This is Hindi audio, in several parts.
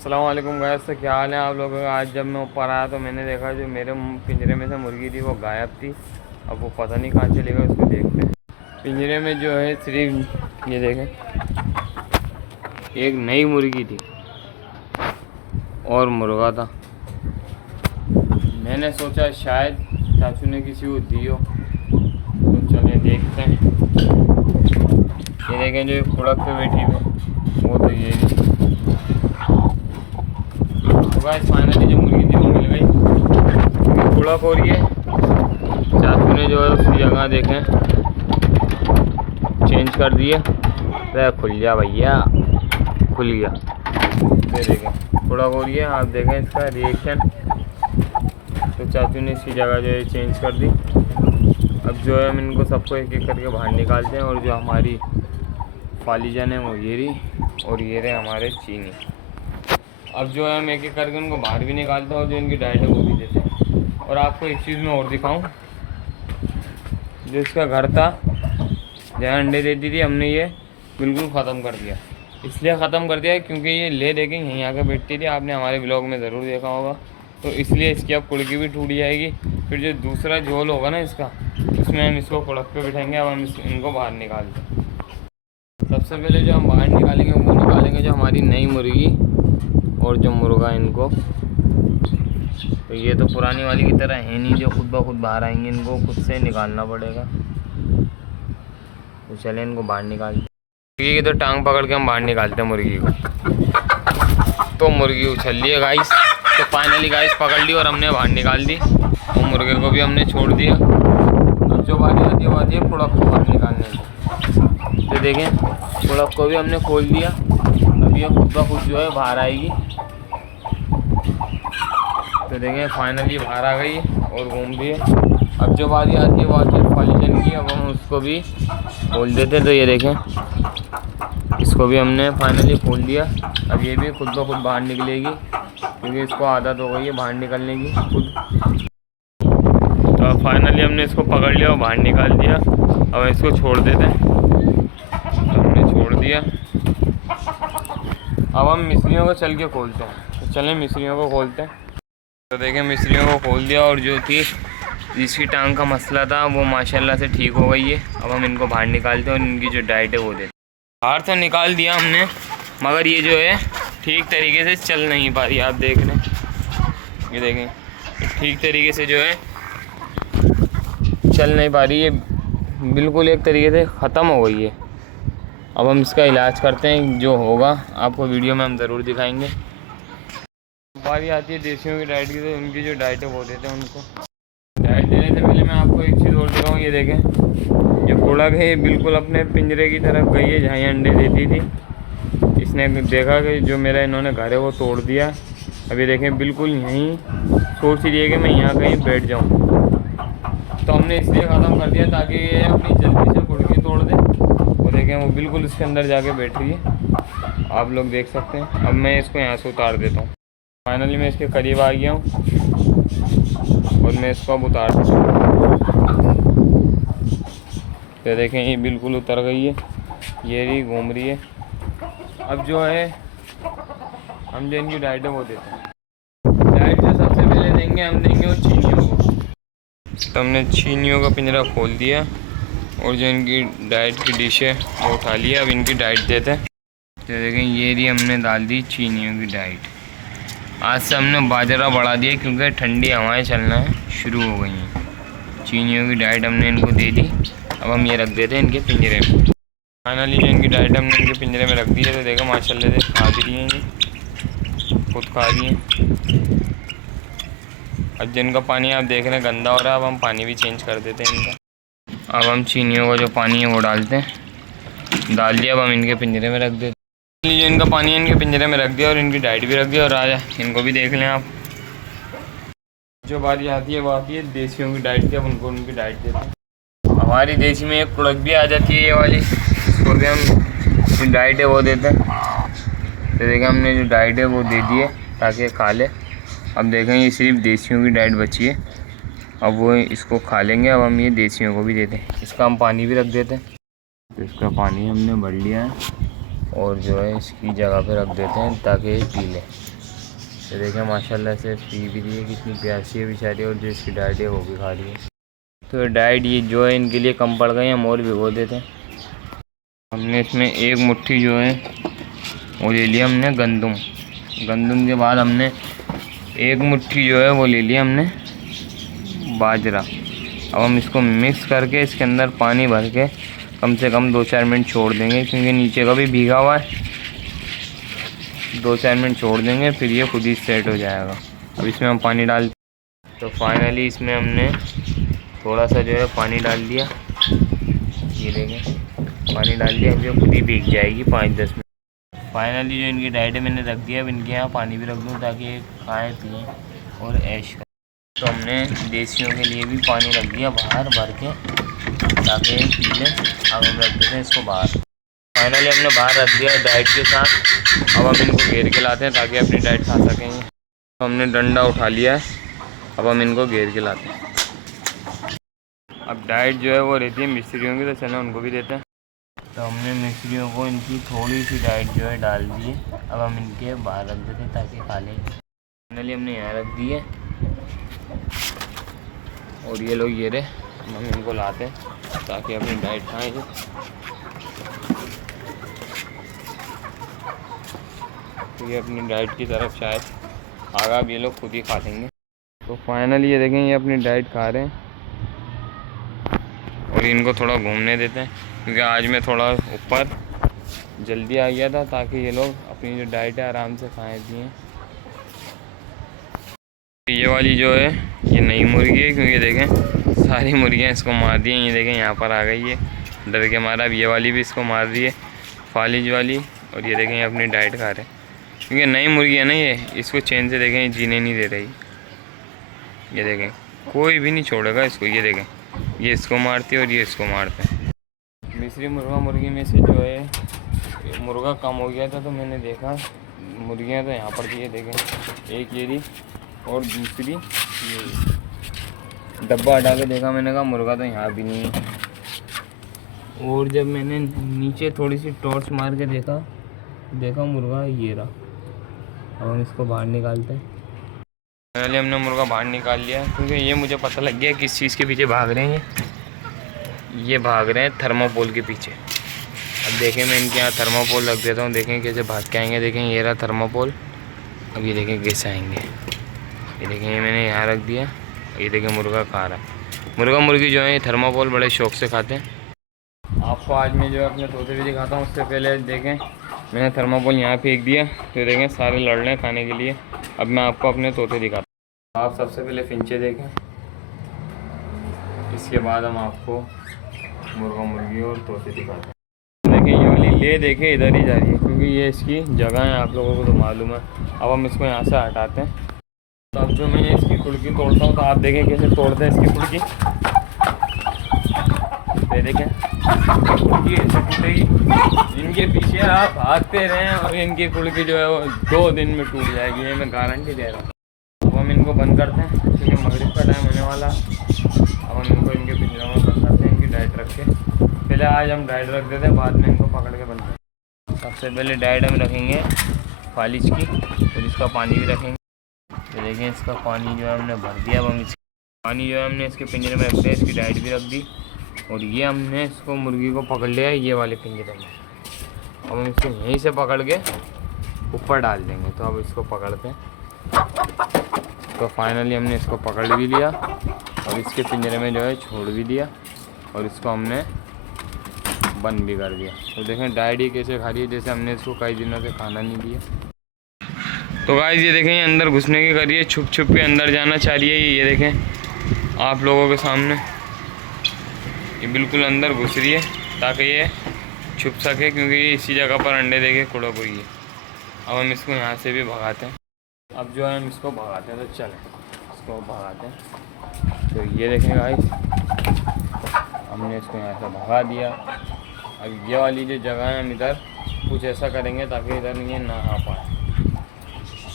अस्सलाम वालेकुम गाइस, तो क्या हाल है आप लोगों का। आज जब मैं ऊपर आया तो मैंने देखा जो मेरे पिंजरे में से मुर्गी थी वो गायब थी। अब वो पता नहीं कहाँ चली गई, उसको देखते हैं। पिंजरे में जो है सिर्फ ये देखें, एक नई मुर्गी थी और मुर्गा था। मैंने सोचा शायद चाचू ने किसी को दी हो, तो चले देखते हैं। ये देखें जो कुड़क पे बैठी हुई वो तो ये नहीं। तो गाइस फाइनली जो मुर्गी थी वो मिल गई, क्योंकि कुड़क हो रही है। चाचू ने जो है उसकी जगह देखें चेंज कर दिए। अरे खुल गया भैया, खुल गया। ये देखें कुड़क हो रही है, आप देखें इसका रिएक्शन। तो चाचू ने इसकी जगह जो है चेंज कर दी। अब जो है हम इनको सबको एक एक करके बाहर निकालते हैं। और जो हमारी फालीजान है वो ये रही, और ये रहे हमारे चीनी। अब जो है हम एक एक करके उनको बाहर भी निकालते हैं और जो इनकी डाइट है वो भी देते हैं। और आपको एक चीज़ मैं और दिखाऊं, जो इसका घर था जहाँ अंडे देती थी, हमने ये बिल्कुल ख़त्म कर दिया। इसलिए ख़त्म कर दिया क्योंकि ये ले देखें यहीं आकर बैठती थी, आपने हमारे ब्लॉग में ज़रूर देखा होगा। तो इसलिए इसकी अब कुड़की भी टूट जाएगी। फिर जो दूसरा झोल होगा ना इसका, उसमें हम इसको कुड़क पे बिठाएंगे। अब हम इनको बाहर निकालते हैं। सबसे पहले जो हम बाहर निकालेंगे वो निकालेंगे जो हमारी नई मुर्गी और जो मुर्गा इनको। तो ये तो पुरानी वाली की तरह है नहीं जो खुद ब खुद बाहर आएंगे, इनको खुद से निकालना पड़ेगा। तो चले इनको बाहर निकालते। मुर्गी की तो टांग पकड़ के हम बाहर निकालते हैं मुर्गी को। तो मुर्गी उछल ली है गाइस। तो फाइनली गाइस पकड़ ली और हमने बाहर निकाल दी, और मुर्गे को भी हमने छोड़ दिया। अब जो बारी आती है वो आती है कुड़क को बाहर निकालने की। तो देखें कुड़क को भी हमने खोल दिया। अब ये खुद ब खुद जो है बाहर आएगी। तो देखें फाइनली बाहर आ गई और घूम रही है। अब जो बारी आती है वो आती है फालीजन की। अब हम उसको भी खोल देते हैं। तो ये देखें इसको भी हमने फाइनली खोल दिया। अब ये भी खुद ब खुद बाहर निकलेगी, क्योंकि इसको आदत हो गई है बाहर निकलने की खुद। तो अब फाइनली हमने इसको पकड़ लिया और बाहर निकाल दिया। अब इसको छोड़ देते हैं। तो हमने छोड़ दिया। अब हम मिस्त्रियों को चल के खोलते हैं। तो चलें मिस्त्रियों को खोलते हैं। तो देखें मिस्त्रियों को खोल दिया, और जो थी जिसकी टांग का मसला था वो माशाल्लाह से ठीक हो गई है। अब हम इनको बाहर निकालते हैं और इनकी जो डाइट है वो देते हैं। बाहर तो निकाल दिया हमने, मगर ये जो है ठीक तरीके से चल नहीं पा रही। आप देख रहे हैं, ये देखें ठीक तरीके से जो है चल नहीं पा रही है, बिल्कुल एक तरीके से ख़त्म हो गई है। अब हम इसका इलाज करते हैं, जो होगा आपको वीडियो में हम ज़रूर दिखाएंगे। बारी आती है देसियों की डाइट की, तो उनकी जो डाइट है वो देते हैं उनको। डाइट देने से पहले मैं आपको एक चीज़ और दिखाऊँ। ये देखें ये कुड़क है, ये बिल्कुल अपने पिंजरे की तरफ गई है जहाँ अंडे देती थी। इसने देखा कि जो मेरा इन्होंने घर है वो तोड़ दिया। अभी देखें बिल्कुल यहीं सोच रही है कि मैं यहाँ कहीं बैठ जाऊँ। तो हमने इसलिए ख़त्म कर दिया ताकि ये अपनी जल्दी से कुड़की तोड़ दे। वो देखें वो बिल्कुल उसके अंदर जाके बैठ रही है, आप लोग देख सकते हैं। अब मैं इसको यहाँ से उतार देता हूँ। फाइनली मैं इसके करीब आ गया हूँ और मैं इसको अब उतार देता हूँ। तो देखें ये बिल्कुल उतर गई है, ये रही घूम रही है। अब जो है हम जो इनकी डाइट है वो देते हैं। डाइट जो सबसे पहले देंगे हम देंगे वो चीनियों को। तो हमने चीनियों का पिंजरा खोल दिया और जो इनकी डाइट की डिश है वो उठा लिया। अब इनकी डाइट देते हैं। तो देखें ये रही हमने डाल दी चीनियों की डाइट। आज से हमने बाजरा बढ़ा दिया क्योंकि ठंडी हवाएं चलना शुरू हो गई हैं। चीनियों की डाइट हमने इनको दे दी। अब हम ये रख देते हैं इनके पिंजरे में। फाइनली जो इनकी डाइट हमने इनके पिंजरे में रख दी है। तो देखो माशाल्लाह से खा भी रही हैं, ये खुद खा रही हैं। अब जिनका पानी आप देख रहे हैं गंदा हो रहा है, अब हम पानी भी चेंज कर देते हैं इनका। अब हम चीनियों का जो पानी है वो डालते हैं। डाल दिया, अब हम इनके पिंजरे में रख देते हैं। जो इनका पानी है इनके पिंजरे में रख दिया और इनकी डाइट भी रख दिया। और आजा इनको भी देख लें आप। जो बारी आती है वो आती है देसियों की डाइट की। अब उनको उनकी डाइट देते हैं। हमारी देसी में एक कुड़क भी आ जाती है ये वाली, इसको भी हम जो डाइट है वो देते हैं। तो देखें हमने जो डाइट है वो दे दी है ताकि खा ले। अब देखें ये सिर्फ देसियों की डाइट बची है, अब वो इसको खा लेंगे। अब हम ये देसियों को भी देते हैं। इसका हम पानी भी रख देते हैं। तो इसका पानी हमने भर लिया है। और जो है इसकी जगह पे रख देते हैं ताकि ये पी ले। तो देखें माशाल्लाह से पी भी रही है, कितनी प्यासी है बेचारी, और जो इसकी डाइट है वो भी खा रही है। तो डाइट ये जो है इनके लिए कम पड़ गई, हम और भिगो देते हैं। हमने इसमें एक मुट्ठी जो है वो ले लिया हमने गंदम। गंदम के बाद हमने एक मुट्ठी जो है वो ले लिया हमने बाजरा। अब हम इसको मिक्स करके इसके अंदर पानी भर के कम से कम 2-4 मिनट छोड़ देंगे, क्योंकि नीचे का भी भीगा हुआ है। 2-4 मिनट छोड़ देंगे, फिर ये खुद ही सेट हो जाएगा। अब इसमें हम पानी डाल, तो फाइनली इसमें हमने थोड़ा सा जो है पानी डाल दिया। ये देखें पानी डाल दिया, अब ये खुद ही भीग जाएगी 5-10 मिनट। फाइनली जो इनकी डाइट है मैंने रख दिया। अब इनके यहाँ पानी भी रख दूँ ताकि ये खाएँ पिएँ और ऐश करें। तो हमने देसियों के लिए भी पानी रख दिया बाहर भर के ताकि ये पी लें। अब हम रख देते हैं इसको बाहर। फाइनली हमने बाहर रख दिया डाइट के साथ। अब हम इनको घेर के लाते हैं ताकि अपनी डाइट खा सकेंगे। तो हमने डंडा उठा लिया है, अब हम इनको घेर के लाते हैं। अब डाइट जो है वो रहती है मिस्त्रियों की, तो चलें उनको भी देते हैं। तो हमने मिस्त्रियों को इनकी थोड़ी सी डाइट जो है डाल दी है। अब हम इनके बाहर रख देते हैं ताकि खा लें। फाइनली हमने यहाँ रख दी है और ये लोग ये रहे, हम इनको लाते हैं ताकि अपनी डाइट खाएँ। तो ये अपनी डाइट की तरफ शायद आगे अब ये लोग खुद ही खा लेंगे। तो फाइनली ये देखें ये अपनी डाइट खा रहे हैं और इनको थोड़ा घूमने देते हैं, क्योंकि आज मैं थोड़ा ऊपर जल्दी आ गया था ताकि ये लोग अपनी जो डाइट है आराम से खाएं पिएँ। ये वाली जो है ये नई मुर्गी है, क्योंकि देखें सारी मुर्गियाँ इसको मार दी हैं। ये देखें यहाँ पर आ गई है डर के मारा। अब ये वाली भी इसको मार रही है, फालिज वाली। और ये देखें ये अपनी डाइट खा रहे हैं, क्योंकि नई मुर्गी है ना ये, इसको चैन से देखें ये जीने नहीं दे रही। ये देखें कोई भी नहीं छोड़ेगा इसको। ये देखें ये इसको मारती है और ये इसको मारते हैं। मिस्री मुर्गा मुर्गी में से जो है मुर्गा कम हो गया था, तो मैंने देखा मुर्गियाँ तो यहाँ पर थी। ये देखें एक ये थी और दूसरी ये। डब्बा हटा के देखा मैंने, कहा मुर्गा तो यहाँ भी नहीं है। और जब मैंने नीचे थोड़ी सी टॉर्च मार के देखा मुर्गा ये रहा। अब हम इसको बाहर निकालते हैं। पहले हमने मुर्गा बाहर निकाल लिया, क्योंकि ये मुझे पता लग गया किस चीज़ के पीछे भाग रहे हैं। ये भाग रहे हैं थर्माकोल के पीछे। अब देखें मैं इनके यहाँ थर्माकोल रख देता हूँ, देखें कैसे भाग के आएंगे। देखें ये रहा थर्माकोल। अब ये देखें कैसे आएंगे। ये देखें ये मैंने यहाँ रख दिया। ये देखें मुर्गा खा रहा है। मुर्गा मुर्गी जो है ये थर्माकोल बड़े शौक़ से खाते हैं। आपको आज मैं जो है अपने तोते भी दिखाता हूँ। उससे पहले देखें मैंने थर्माकोल यहाँ फेंक दिया, तो देखें सारे लड़ रहे हैं खाने के लिए। अब मैं आपको अपने तोते दिखाता हूँ। आप सबसे पहले फिंचे देखें, इसके बाद हम आपको मुर्गा मुर्गी और तोते दिखाते हैं। देखें ये वाली ले देखें इधर ही जा रही है, क्योंकि ये इसकी जगह है, आप लोगों को तो मालूम है। अब हम इसको यहाँ से हटाते हैं। तो अब जो मैं इसकी खिड़की तोड़ता हूँ, तो आप देखें कैसे तोड़ते हैं इसकी खिड़की। ये देखें खिड़की ऐसे टूटेगी, इनके पीछे आप भागते रहें और इनकी खिड़की जो है वो 2 दिन में टूट जाएगी, ये मैं गारंटी दे रहा हूँ। अब हम इनको बंद करते हैं, क्योंकि मगरिब का टाइम होने वाला। अब हम इनको इनके पिंजरों में बंद करते हैं, इनकी डाइट रख के। पहले आज हम डाइट रख देते हैं, बाद में इनको पकड़ के बंद करते हैं। सबसे पहले डाइट हम रखेंगे फालिज की, और इसका पानी भी रखेंगे। तो देखें इसका पानी जो है हमने भर दिया। अब हम इस पानी जो है हमने इसके पिंजरे में रख दिया, इसकी डाइट भी रख दी। और ये हमने इसको मुर्गी को पकड़ लिया है ये वाले पिंजरे में। अब हम इसको यहीं से पकड़ के ऊपर डाल देंगे। तो अब इसको पकड़ते हैं। तो फाइनली हमने इसको पकड़ भी लिया और इसके पिंजरे में जो है छोड़ भी दिया, और इसको हमने बंद भी कर दिया। तो देखें डाइट ये कैसे खा रही है, जैसे हमने इसको कई दिनों से खाना नहीं दिया। तो गाइस ये देखें ये अंदर घुसने की कर रही है, छुप छुप के अंदर जाना चाह रही है। ये देखें आप लोगों के सामने ये बिल्कुल अंदर घुस रही है ताकि ये छुप सके, क्योंकि ये इसी जगह पर अंडे देके कुड़क हुई है। अब हम इसको यहाँ से भी भगाते हैं। अब जो है हम इसको भगाते हैं, तो चलें इसको भगाते हैं। तो ये देखें गाइस हमने इसको यहाँ से भगा दिया। अब ये वाली जो जगह है हम इधर कुछ ऐसा करेंगे ताकि इधर ये ना आ पाए।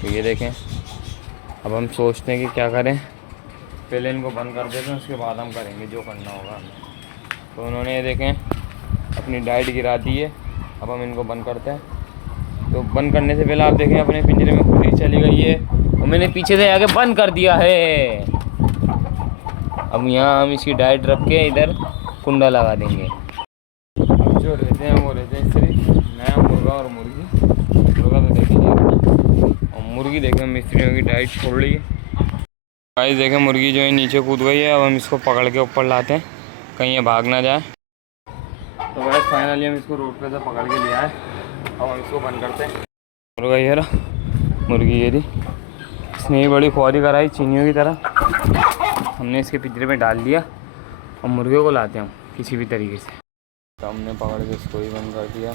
तो ये देखें अब हम सोचते हैं कि क्या करें। पहले इनको बंद कर देते हैं, उसके बाद हम करेंगे जो करना होगा हमें। तो उन्होंने ये देखें अपनी डाइट गिरा दी है, अब हम इनको बंद करते हैं। तो बंद करने से पहले आप देखें अपने पिंजरे में खुली चली गई है और मैंने पीछे से आके बंद कर दिया है। अब यहाँ हम इसकी डाइट रख के इधर कुंडा लगा देंगे। अब जो रहते हैं वो रहते हैं सिर्फ नया मुर्गा और मुर्गी। मुर्गा तो देखिए और मुर्गी देखें मिस्त्रियों की डाइट छोड़ ली है। गाइस देखें मुर्गी जो है नीचे कूद गई है। अब हम इसको पकड़ के ऊपर लाते हैं कहीं ये भाग ना जाए। तो गाइस फाइनली हम इसको रोड पे से पकड़ के लिया है। अब हम इसको बंद करते हैं। मुर्गा ये रहा, मुर्गी ये थी, इसने बड़ी खुआरी कराई चीनियों की तरह। हमने इसके पिंजरे में डाल दिया और मुर्गे को लाते हैं किसी भी तरीके से। तो हमने पकड़ के इसको भी बंद कर दिया,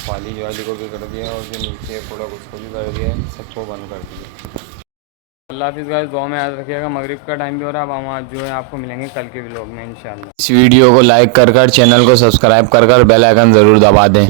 पाली वाली को भी कर दिया और जो नीचे पूरा उसको भी कर दिया, सबको बंद कर दिया। अल्लाह हाफिज़ गाइस, दुआ में याद रखिएगा। मगरिब का टाइम भी हो रहा है। अब हम आज जो है आपको मिलेंगे कल के व्लॉग में इंशाल्लाह। इस वीडियो को लाइक कर चैनल को सब्सक्राइब कर बेल आइकन ज़रूर दबा दें।